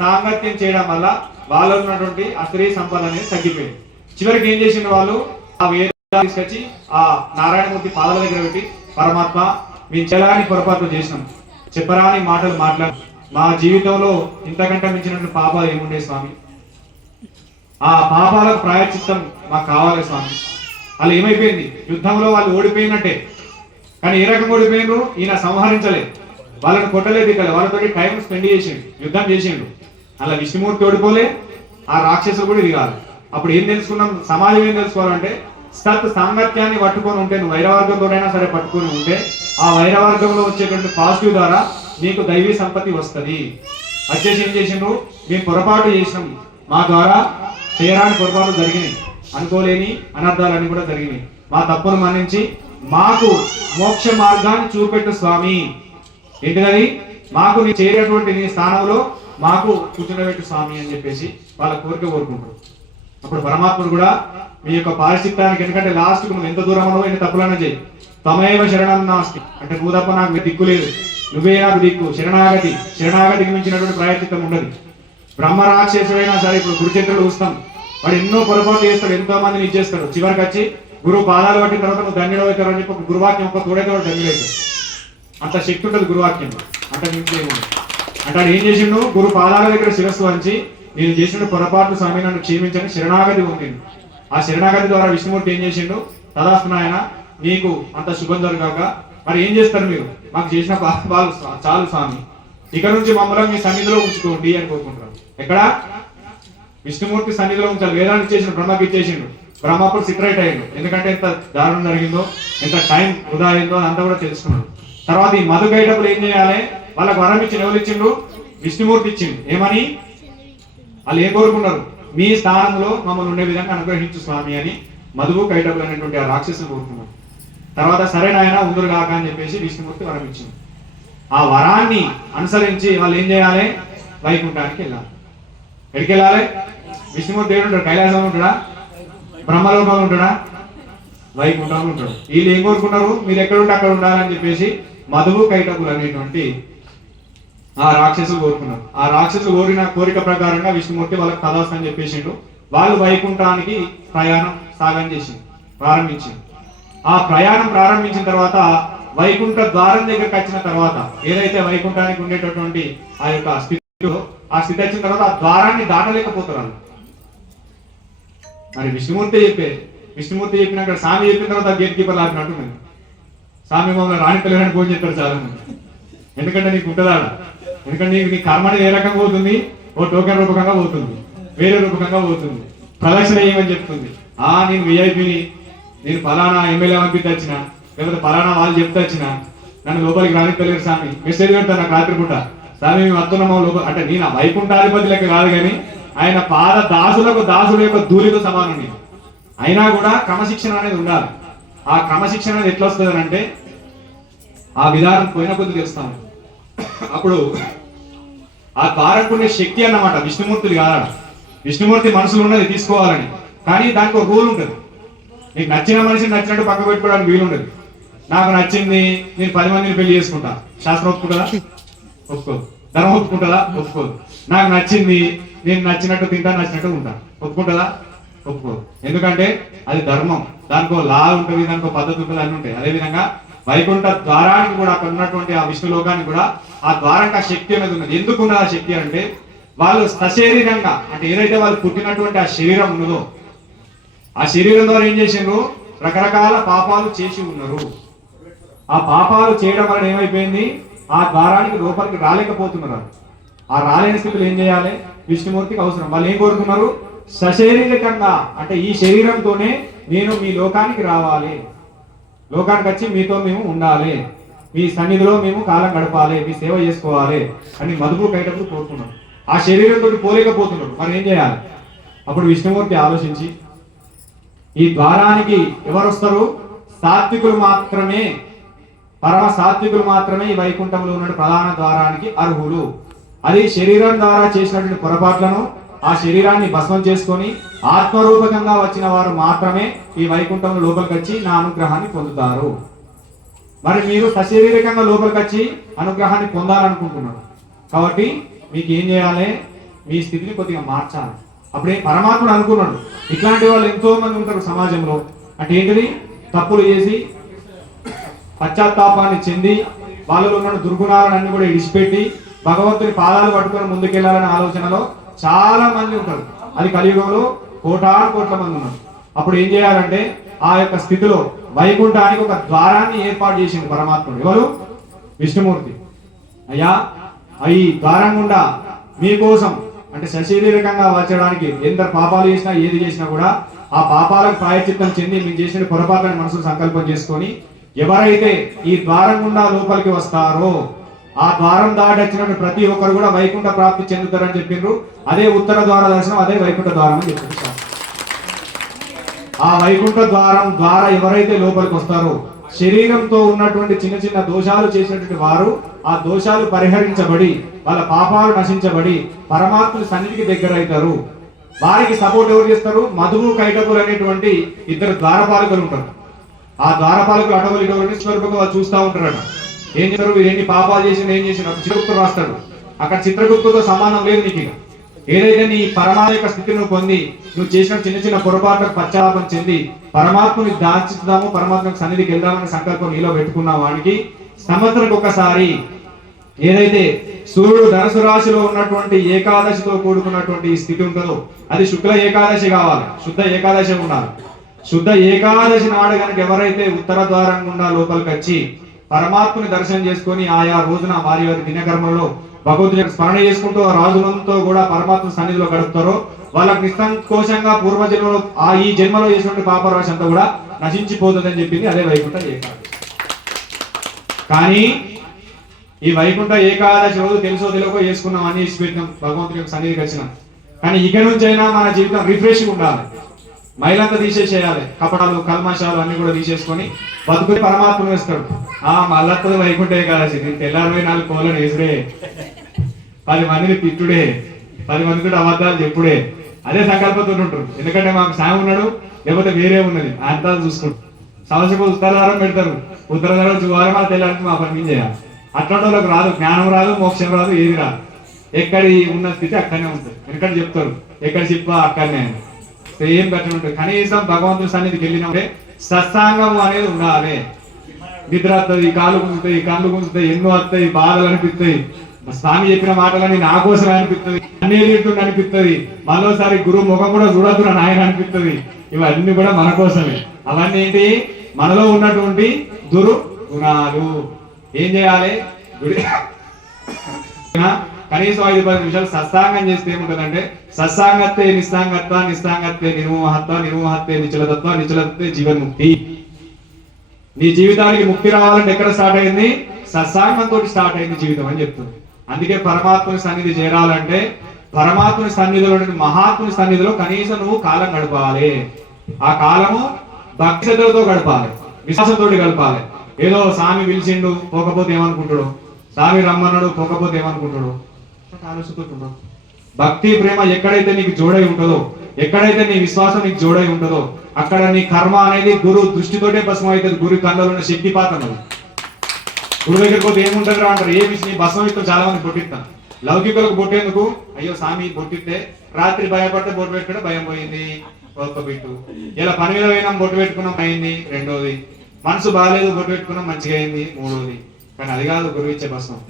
సాంగత్యం చేయడం వల్ల వాళ్ళు ఉన్నటువంటి ఆ స్త్రీ సంపద అనేది తగ్గిపోయింది. చివరికి ఏం చేసిండు వాళ్ళు ఆ వేద తీసుకొచ్చి ఆ నారాయణమూర్తి పాదాల దగ్గర పెట్టి, పరమాత్మ మేము చెలాని పొరపాట్లు చేసినాం, చెప్పరాని మాటలు మాట్లాడు, మా జీవితంలో ఇంతకంటే మించినటువంటి పాపాలు ఏముండే స్వామి, ఆ పాపాలకు ప్రాయశ్చిత్తం మాకు కావాలి స్వామి. వాళ్ళు ఏమైపోయింది, యుద్ధంలో వాళ్ళు ఓడిపోయినట్టే. కానీ ఏ రకంగా ఓడిపోయినారు, ఈయన సంహరించలేదు, వాళ్ళని కొట్టలేదు, ఇక్కడ వాళ్ళతో టైం స్పెండ్ చేసిండు, యుద్ధం చేసిండు. అలా విష్ణుమూర్తి ఓడిపోలే, ఆ రాక్షసులు కూడా దిగాలి. అప్పుడు ఏం తెలుసుకున్నాం, సమాజం ఏం తెలుసుకోవాలంటే సత్ సాంగత్యాన్ని పట్టుకొని ఉంటే, నువ్వు వైరవర్గంతోనైనా సరే పట్టుకొని ఉంటే, ఆ వైరవర్గంలో వచ్చేటువంటి పాజిటివ్ ద్వారా నీకు దైవీ సంపత్తి వస్తుంది. వచ్చేసి ఏం చేసిండ్రు, మేము పొరపాటు చేసినాం, మా ద్వారా చేయరాని పొరపాటు జరిగినాయి, అనుకోలేని అనర్థాలన్నీ కూడా జరిగినాయి, మా తప్పును మన్నించి మాకు మోక్ష మార్గాన్ని చూపెట్టు స్వామి. ఏంటిది, మాకు నీ చేరేటువంటి నీ స్థానంలో మాకు కూర్చుండబెట్టు స్వామి అని చెప్పేసి వాళ్ళ కోరిక కోరుకుంటారు. అప్పుడు పరమాత్ముడు కూడా మీ యొక్క పారిశుద్ధ్యానికి, ఎందుకంటే లాస్ట్ కు నువ్వు ఎంత దూరంలో ఎన్ని తప్పులైనా చేయి, తమేవ శరణం నాస్తి అంటే నువ్వు తప్ప నాకు దిక్కు లేదు, నువ్వే నాకు దిక్కు, శరణాగతికి మించినటువంటి ప్రాయశ్చిత్తం ఉండదు. బ్రహ్మ రాక్షసుడైనా సరే, ఇప్పుడు గురుచంద్రుడు చూస్తాం, వాడు ఎన్నో పొరపాటు చేస్తాడు, ఎంతో మందిని ఇచ్చేస్తాడు, చివరికి వచ్చి గురువు పాదాలు పట్టిన తర్వాత నువ్వు దండలు అవుతారు అని చెప్పి ఒక గురువాక్యం ఒక తోడైతే వాడు దండలు అవుతాడు. అంత శక్తి ఉంటుంది గురువాక్యం, అంత మించేమో అంటే ఏం చేసిండు, గురు పాదాల దగ్గర శిరస్సు వంచి నేను చేసిన పొరపాటు స్వామి నన్ను క్షేమించని శరణాగతి పొందిండు. ఆ శరణాగతి ద్వారా విష్ణుమూర్తి ఏం చేసిండు, తదాస్తు నాయన మీకు అంత శుభం జరగాక, మరి ఏం చేస్తారు మీరు, మాకు చేసిన పాపాలు చాలు స్వామి, ఇక నుంచి మమ్మల్ని మీ సన్నిధిలో ఉంచుకోండి అని కోరుకుంటారు. ఎక్కడ, విష్ణుమూర్తి సన్నిధిలో ఉంచాలి. వేదాన్ని ఇచ్చేసిండు, బ్రహ్మకి ఇచ్చేసిండు. బ్రహ్మ అప్పుడు సిక్రైట్ అయ్యిండు, ఎందుకంటే ఎంత దారుణం జరిగిందో, ఎంత టైం వృధా అయిందో అంతా కూడా తెలుసుకున్నాడు. తర్వాత ఈ మధుకైటప్పుడు ఏం చేయాలి, వాళ్ళకు వరం ఇచ్చిండు, ఎవరు ఇచ్చిండు, విష్ణుమూర్తి ఇచ్చిండు. ఏమని, వాళ్ళు ఏం కోరుకున్నారు, మీ స్థానంలో మమ్మల్ని ఉండే విధంగా అనుగ్రహించు స్వామి అని మధువు కైటపులు అనేటువంటి ఆ రాక్షసులు కోరుకున్నారు. తర్వాత సరే నాయన ఉందరు కాక అని చెప్పేసి విష్ణుమూర్తి వరం ఇచ్చింది. ఆ వరాన్ని అనుసరించి వాళ్ళు ఏం చేయాలి, వైకుంఠానికి వెళ్ళాలి. ఎక్కడికి వెళ్ళాలి, విష్ణుమూర్తి ఏడు ఉంటాడు, కైలాసంలో ఉంటాడా, బ్రహ్మలోకంలో ఉంటాడా, వైకుంఠంలో ఉంటాడు. వీళ్ళు ఏం కోరుకున్నారు, మీరు ఎక్కడుంటే అక్కడ ఉండాలని చెప్పేసి మధువు కైటపులు అనేటువంటి ఆ రాక్షసులు కోరుకున్నారు. ఆ రాక్షసులు కోరిన కోరిక ప్రకారంగా విష్ణుమూర్తి వాళ్ళకి తదాస్తు అని చెప్పేసిండు. వాళ్ళు వైకుంఠానికి ప్రయాణం ప్రారంభించింది. ఆ ప్రయాణం ప్రారంభించిన తర్వాత వైకుంఠ ద్వారం దగ్గరకు వచ్చిన తర్వాత, ఏదైతే వైకుంఠానికి ఉండేటటువంటి ఆ యొక్క స్థితిలో ఆ స్థితి వచ్చిన తర్వాత ఆ ద్వారాన్ని దాటలేకపోతారు. మరి విష్ణుమూర్తి చెప్పినాక స్వామి చెప్పిన తర్వాత గేట్ కీపర్ ఆపినట్టు, స్వామి మమ్మల్ని రాణితలేరని ఫోన్ చెప్పారు చాలా మంది. ఎందుకంటే నీకు ఉంటుందా, ఎందుకంటే నీ కర్మ అనేది ఏ రకంగా పోతుంది, ఓ టోకెన్ రూపకంగా పోతుంది, వేరే రూపకంగా పోతుంది, ప్రదక్షిణ ఏమని చెప్తుంది. నేను విఐపిని, నేను ఫలానా ఎమ్మెల్యే పంపితే వచ్చిన, లేకపోతే ఫలానా వాళ్ళు చెప్తే వచ్చిన, నన్ను లోపలికి రానిస్తలేరు స్వామి, మెసేజ్ పెడతాను నాకు రాత్రి పూట, స్వామి మేము వస్తున్నామో లోపల అంటే నేను ఆ వైకుంఠాధిపతి లెక్క కాదు, కానీ ఆయన పాద దాసుల యొక్క ధూళితో సమానం. అయినా కూడా క్రమశిక్షణ అనేది ఉండాలి. ఆ క్రమశిక్షణ అనేది ఎట్లా వస్తుంది అంటే ఆ విధానం పోయిన కొద్ది తెలుస్తాను. అప్పుడు ఆ ద్వారకుండే శక్తి అన్నమాట విష్ణుమూర్తిది కాదు. విష్ణుమూర్తి మనసులో ఉన్నది తీసుకోవాలని, కానీ దానికి ఒక రూల్ ఉంటుంది. నీకు నచ్చిన మనిషిని నచ్చినట్టు పక్క పెట్టుకోవడానికి వీలు ఉండదు. నాకు నచ్చింది, నేను 10 మందిని పెళ్లి చేసుకుంటా, శాస్త్రం ఒప్పుకుంటుందా, ఒప్పుకోదు. ధర్మం ఒప్పుకుంటుందా, ఒప్పుకోదు. నాకు నచ్చింది, నేను నచ్చినట్టు తింటా, నచ్చినట్టు ఉంటా, ఒప్పుకుంటుందా, ఒప్పుకోదు. ఎందుకంటే అది ధర్మం, దానికో లా ఉంటుంది, దానికో పద్ధతి ఉంటుంది, అన్ని ఉంటాయి. అదేవిధంగా వైకుంఠ ద్వారానికి కూడా, అక్కడ ఉన్నటువంటి ఆ విష్ణు లోకానికి కూడా ఆ ద్వారానికి ఆ శక్తి అనేది ఉన్నది. ఎందుకున్నది ఆ శక్తి అంటే, వాళ్ళు సశరీరంగా అంటే ఏదైతే వాళ్ళు పుట్టినటువంటి ఆ శరీరం ఉన్నదో, ఆ శరీరం ద్వారా ఏం చేసిండ్రు, రకరకాల పాపాలు చేసి ఉన్నారు. ఆ పాపాలు చేయడం వలన ఏమైపోయింది, ఆ ద్వారానికి లోపలికి రాలేకపోతున్నారు. ఆ రాలేని స్థితిలో ఏం చేయాలి, విష్ణుమూర్తికి అవసరం. వాళ్ళు ఏం కోరుకున్నారు, సశరీరకంగా అంటే ఈ శరీరంతోనే నేను మీ లోకానికి రావాలి, లోకానికి వచ్చి మీతో మేము ఉండాలి, మీ సన్నిధిలో మేము కాలం గడపాలి, మీ సేవ చేసుకోవాలి అని మధువు కైటపులు కోరుకున్నాం. ఆ శరీరంతో పోలేకపోతున్నారు, మరి ఏం చేయాలి. అప్పుడు విష్ణుమూర్తి ఆలోచించి, ఈ ద్వారానికి ఎవరు వస్తారు, సాత్వికులు మాత్రమే, పరమ సాత్వికులు మాత్రమే ఈ వైకుంఠంలో ఉన్న ప్రధాన ద్వారానికి అర్హులు. అది శరీరం ద్వారా చేసినటువంటి పొరపాట్లను ఆ శరీరాన్ని భస్మం చేసుకొని ఆత్మరూపకంగా వచ్చిన వారు మాత్రమే ఈ వైకుంఠంలో లోపలికి వచ్చి నా అనుగ్రహాన్ని పొందుతారు. మరి మీరు సశరీరకంగా లోపలికి వచ్చి అనుగ్రహాన్ని పొందాలనుకుంటున్నారు కాబట్టి మీకు ఏం చేయాలి, మీ స్థితిని కొద్దిగా మార్చాలి. అప్పుడే పరమాత్ముడు అనుకున్నాడు. ఇట్లాంటి వాళ్ళు ఎంతో మంది ఉంటారు సమాజంలో. అంటే ఏంటిది, తప్పులు చేసి పశ్చాత్తాపాన్ని చెంది వాళ్ళలో ఉన్న దుర్గుణాలన్నీ కూడా ఇడిచిపెట్టి భగవంతుని పాదాలు పట్టుకొని ముందుకెళ్లాలనే ఆలోచనలో చాలా మంది ఉంటారు. అది కలియుగంలో కోటాను కోట్ల మంది ఉన్నారు. అప్పుడు ఏం చేయాలంటే ఆ యొక్క స్థితిలో వైకుంఠానికి ఒక ద్వారాన్ని ఏర్పాటు చేసింది పరమాత్ముడు. ఎవరు? విష్ణుమూర్తి. అయ్యా, ఈ ద్వారం గుండా మీకోసం అంటే సశరీరకంగా వచ్చడానికి ఎంత పాపాలు చేసినా ఏది చేసినా కూడా ఆ పాపాలకు ప్రాయశ్చిత్తం చెంది మీరు చేసిన పొరపాట్లని మనసు సంకల్పం చేసుకొని ఎవరైతే ఈ ద్వారం గుండా లోపలికి వస్తారో ఆ ద్వారం దాటి వచ్చినటువంటి ప్రతి ఒక్కరు కూడా వైకుంఠ ప్రాప్తి చెందుతారని చెప్పిండ్రు. అదే ఉత్తర ద్వార దర్శనం, అదే వైకుంఠ ద్వారం అని చెప్పించారు. ఆ వైకుంఠ ద్వారం ద్వారా ఎవరైతే లోపలికి వస్తారో శరీరంతో ఉన్నటువంటి చిన్న చిన్న దోషాలు చేసినటువంటి వారు ఆ దోషాలు పరిహరించబడి వాళ్ళ పాపాలు నశించబడి పరమాత్మ సన్నిధికి దగ్గర అవుతారు. వారికి సపోర్ట్ ఎవరు చేస్తారు? మధువు కైటకులు అనేటువంటి ఇద్దరు ద్వారపాలకులు ఉంటారు. ఆ ద్వారపాలకులు అటవలు ఇటవలని స్వరూపంగా వాళ్ళు చూస్తూ ఉంటారట. ఏం చేస్తారు? వీరు ఎన్ని పాపాలు చేసిన ఏం చేసిన చిత్రగుప్తుడు రాస్తాడు. అక్కడ చిత్రగుప్తుతో సమానం లేదు నీకు. ఏదైతే నీ పరమాత్మ యొక్క స్థితిని పొంది నువ్వు చేసిన చిన్న చిన్న పొరపాట్లకు పశ్చాత్తాపం చెంది పరమాత్మని దాచుదాము, పరమాత్మకు సన్నిధికి వెళ్దామని సంకల్పం నీలో పెట్టుకున్న వానికి సంవత్సరానికి ఒకసారి ఏదైతే సూర్యుడు ధనుసు రాశిలో ఉన్నటువంటి ఏకాదశితో కూడుకున్నటువంటి స్థితి ఉంటుందో అది శుక్ల ఏకాదశి కావాలి. శుద్ధ ఏకాదశి ఉండాలి. శుద్ధ ఏకాదశి నాడు కనుక ఎవరైతే ఉత్తర ద్వారం గుండా లోపలికి వచ్చి పరమాత్మని దర్శనం చేసుకొని ఆయా రోజున వారి వారి దినకర్మలో భగవంతుని స్మరణ చేసుకుంటూ ఆ రాజులంతో కూడా పరమాత్మ సన్నిధిలో గడుపుతారో వాళ్ళకి నిస్సంకోశంగా పూర్వజన్మలో ఈ జన్మలో చేసినటువంటి పాపరాశి అంతా కూడా నశించిపోతుందని చెప్పింది అదే వైకుంఠ ఏకాదశి. కానీ ఈ వైకుంఠ ఏకాదశి రోజు తెలుసో తెలియకో చేసుకున్నాం, అన్ని ఇచ్చిపెట్టినాం, భగవంతుని యొక్క సన్నిధికి వచ్చినాం. కానీ ఇక నుంచి అయినా మన జీవితం రిఫ్రెష్గా ఉండాలి. మైలంతా తీసేసేయాలి, కపటాలు కల్మషాలు అన్ని కూడా తీసేసుకొని బతుకుని పరమాత్మను వేస్తాడు. మళ్ళీ వైకుంఠ ఏకాదశి నేను తెల్లారి 4 కోళ్ళను వేసుడే, 10 మందిని తిట్టుడే, 10 మందితో అబద్ధాలు చెప్పుడే, అదే సంకల్పంతో ఉంటారు. ఎందుకంటే మాకు సాయం ఉన్నాడు, లేకపోతే వేరే ఉన్నది అంతా చూసుకుంటారు. సమస్యకు ఉత్తరధారం పెడతారు, ఉత్తరధారం వారం మా తెల్లారికి మా పని చేయాలి. అట్లాంటి వాళ్ళకి రాదు, జ్ఞానం రాదు, మోక్షం రాదు, ఏది రాదు. ఎక్కడి ఉన్న స్థితి అక్కడనే ఉంటుంది. ఎందుకంటే చెప్తారు ఎక్కడ చెప్పా అక్కడనే ఏం కట్టిన ఉంటుంది. కనీసం భగవంతుడి సన్నిధికి వెళ్ళినప్పుడే సత్సాంగం అనేది ఉండాలి. నిద్ర వస్తుంది, కాళ్ళు గుంజుతాయి, కళ్ళు గుంజుతాయి, ఎన్నో వస్తాయి, బాధలు అనిపిస్తాయి. స్వామి చెప్పిన మాటలని నా కోసం అనిపిస్తుంది, అన్నీ తింటుండే అనిపిస్తుంది. మరోసారి గురువు ముఖం కూడా చూడద్దు నాయన అనిపిస్తుంది. ఇవన్నీ కూడా మన కోసమే. అవన్నీ ఏంటి? మనలో ఉన్నటువంటి దుర్గుణాలు. ఏం చేయాలి? కనీసం 5-10 నిమిషాలు సత్సాంగం చేస్తే ఏముంటుందంటే సత్సాంగత్తే నిస్సాంగత్వ, నిస్సాంగత్తే నిర్మోహత్వ, నిర్మోహత్తే నిచలతత్వ, నిచలతత్తే జీవన్ముక్తి. నీ జీవితానికి ముక్తి రావాలంటే ఎక్కడ స్టార్ట్ అయింది? సత్సాంగంతో స్టార్ట్ అయింది జీవితం అని చెప్తుంది. అందుకే పరమాత్మని సన్నిధి చేరాలంటే పరమాత్మని సన్నిధిలో మహాత్ముని సన్నిధిలో కనీసం నువ్వు కాలం గడపాలి. ఆ కాలము భక్తి శ్రద్ధలతో గడపాలి, విశ్వాసంతో గడపాలి. ఏదో స్వామి పిలిచిండు పోకపోతే ఏమనుకుంటాడు, స్వామి రమ్మన్నాడు పోకపోతే ఏమనుకుంటాడు ఆలోచిస్తుంటాడు. భక్తి ప్రేమ ఎక్కడైతే నీకు జోడై ఉంటుందో, ఎక్కడైతే నీ విశ్వాసం నీకు జోడై ఉంటుందో అక్కడ నీ కర్మ అనేది గురు దృష్టితోటే భస్మం అవుతుంది. గురు కళ్ళలో ఉన్న శక్తిపాతం అది. గురు దగ్గర పోతే ఏముంటుంది రా అంటారు. ఏమి భస్మం ఇస్తాం, చాలా మంది బొట్టిస్తాం. లౌకికులకు బొట్టేందుకు? అయ్యో స్వామి బొట్టిస్తే రాత్రి భయపడితే బొట్టు పెట్టుకుంటే భయం పోయింది, ఒక్క పెట్టు. ఇలా పని మీద పోయినాం బొట్టు పెట్టుకున్నాం అయింది, రెండోది. మనసు బాగాలేదు బొట్టు పెట్టుకున్నాం మంచిగా అయింది, మూడోది. కానీ అది కాదు గురువు ఇచ్చే భస్మం.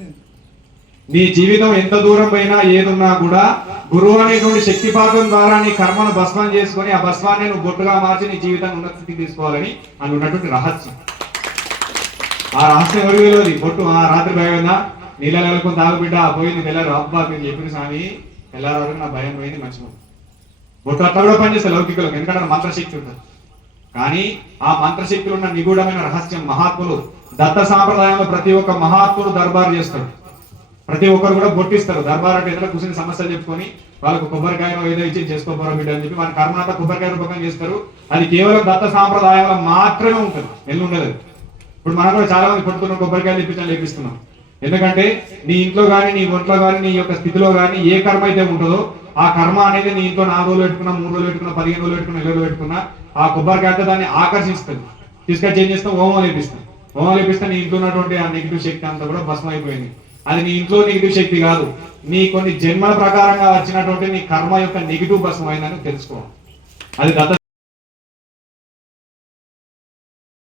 నీ జీవితం ఎంత దూరం పోయినా ఏదున్నా కూడా గురువు అనేటువంటి శక్తిపాతం ద్వారా నీ కర్మను భస్మం చేసుకొని ఆ భస్మాన్ని నువ్వు బొట్టుగా మార్చి నీ జీవితాన్ని ఉన్నత స్థితికి తీసుకోవాలని అని ఉన్నటువంటి రహస్యం. ఆ రహస్యం ఎవరికి తెలియదు. బొట్టు రాత్రి భయం నీళ్ళ నెలకొని తాగుబిడ్డ పోయింది తెల్లారు, అబ్బా మీరు చెప్పిన స్వామి తెల్లారి వరకు నా భయం పోయింది మంచిగా. బొట్టు అట్లా కూడా పనిచేస్తారు లౌకికులకు, ఎందుకంటే మంత్రశక్తి ఉంటుంది. కానీ ఆ మంత్రశక్తులు ఉన్న నిగూఢమైన రహస్యం మహాత్ములు దత్త సాంప్రదాయంలో ప్రతి ఒక్క మహాత్ముడు దర్బారు చేస్తాడు. ప్రతి ఒక్కరు కూడా బొట్టిస్తారు. దర్బార్ అంటే ఎదురు కూర్చొని సమస్యలు చెప్పుకొని వాళ్ళకు కొబ్బరికాయను ఏదో ఇచ్చి చేసుకోపోరా బిడ్డ అని చెప్పి వాళ్ళ కర్మనంతా కొబ్బరికాయ రూపకం చేస్తారు. అది కేవలం దత్త సాంప్రదాయంలో మాత్రమే ఉంటుంది, ఎల్లు ఉండదు. ఇప్పుడు మనం కూడా చాలా మంది కొట్టుకున్న కొబ్బరికాయలు ఇప్పించాలి లేపిస్తున్నాం. ఎందుకంటే నీ ఇంట్లో కానీ నీ ఒంట్లో కానీ నీ యొక్క స్థితిలో కానీ ఏ కర్మ అయితే ఉంటుందో ఆ కర్మ అనేది నీ ఇంట్లో 4 రోజులు పెట్టుకున్నా, 3 రోజులు పెట్టుకున్నా, 15 రోజులు పెట్టుకున్నా, 20 రోజులు పెట్టుకున్నా ఆ కొబ్బరికాయ దాన్ని ఆకర్షిస్తుంది. తీసుకొచ్చి ఏం చేస్తాం? హోమం లేపిస్తాం. హోమం లేపిస్తే నీ ఇంట్లో ఉన్నటువంటి ఆ నెగిటివ్ శక్తి అంతా కూడా భస్మం అయిపోయింది. అది నీ ఇంట్లో నెగిటివ్ శక్తి కాదు, నీ కొన్ని జన్మల ప్రకారంగా వచ్చినటువంటి నీ కర్మ యొక్క నెగిటివ్ భస్మం అయిందని తెలుసుకో. అది గత